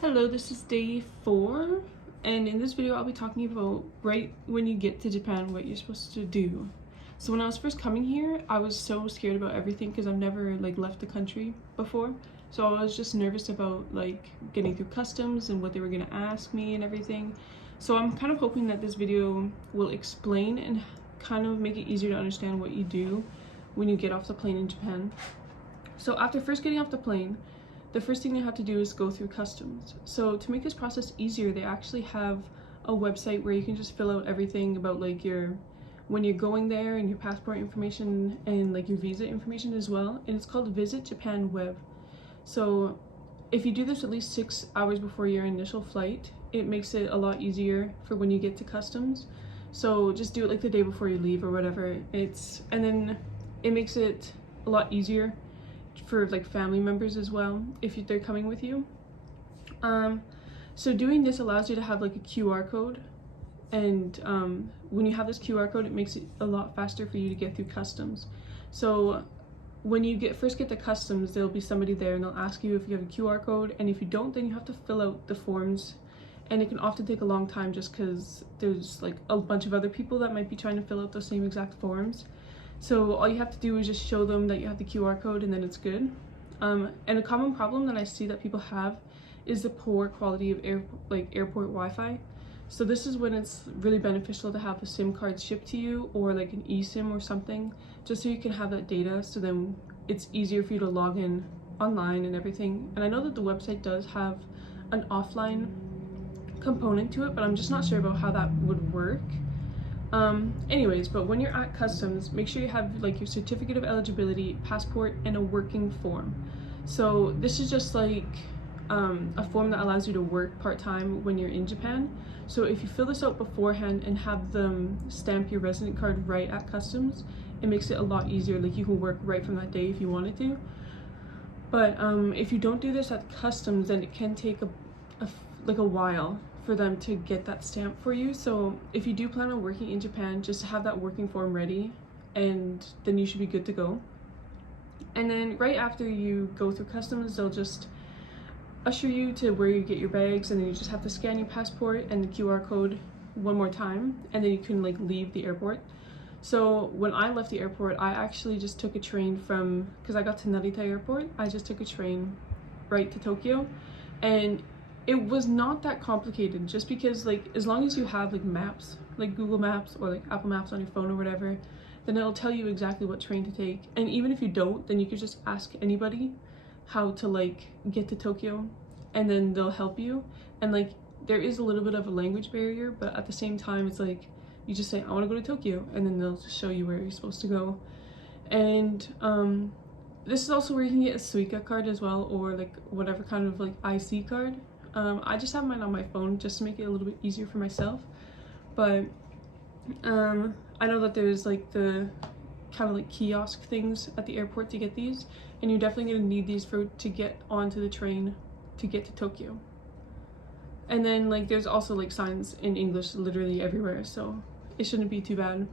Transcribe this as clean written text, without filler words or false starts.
Hello, this is day 4, and in this video I'll be talking about right when you get to Japan, what you're supposed to do. So when I was first coming here, I was so scared about everything because I've never left the country before. So I was just nervous about getting through customs and what they were gonna ask me and everything. So I'm kind of hoping that this video will explain and kind of make it easier to understand what you do when you get off the plane in Japan. So after first getting off the plane, the first thing you have to do is go through customs. So to make this process easier, they actually have a website where you can just fill out everything about when you're going there and your passport information and your visa information as well. And it's called Visit Japan Web. So if you do this at least 6 hours before your initial flight, it makes it a lot easier for when you get to customs. So just do it the day before you leave or whatever. And then it makes it a lot easier for family members as well if they're coming with you. So doing this allows you to have a QR code, and when you have this QR code, it makes it a lot faster for you to get through customs. So when you first get to customs, there'll be somebody there and they'll ask you if you have a QR code, and if you don't, then you have to fill out the forms, and it can often take a long time just because there's a bunch of other people that might be trying to fill out the same exact forms. So all you have to do is just show them that you have the QR code, and then it's good. And a common problem that I see that people have is the poor quality of airport Wi-Fi. So this is when it's really beneficial to have a SIM card shipped to you, or an eSIM or something, just so you can have that data, so then it's easier for you to log in online and everything. And I know that the website does have an offline component to it, but I'm just not sure about how that would work. Anyways, but when you're at customs, make sure you have your certificate of eligibility, passport, and a working form. So this is just a form that allows you to work part-time when you're in Japan. So if you fill this out beforehand and have them stamp your resident card right at customs, it makes it a lot easier. You can work right from that day if you wanted to. But if you don't do this at customs, then it can take a while for them to get that stamp for you. So if you do plan on working in Japan, just have that working form ready, and then you should be good to go. And then right after you go through customs, they'll just usher you to where you get your bags, and then you just have to scan your passport and the QR code one more time, and then you can leave the airport. So when I left the airport, I actually just took a train because I got to Narita Airport, I just took a train right to Tokyo, and it was not that complicated, just because as long as you have maps, Google Maps or Apple Maps on your phone or whatever, then it'll tell you exactly what train to take. And even if you don't, then you could just ask anybody how to get to Tokyo, and then they'll help you. And there is a little bit of a language barrier, but at the same time it's you just say, I want to go to Tokyo, and then they'll just show you where you're supposed to go. And this is also where you can get a Suica card as well, or whatever kind of IC card. I just have mine on my phone just to make it a little bit easier for myself. But I know that there's the kind of kiosk things at the airport to get these, and you're definitely going to need these to get onto the train to get to Tokyo. And then there's also signs in English literally everywhere, so it shouldn't be too bad.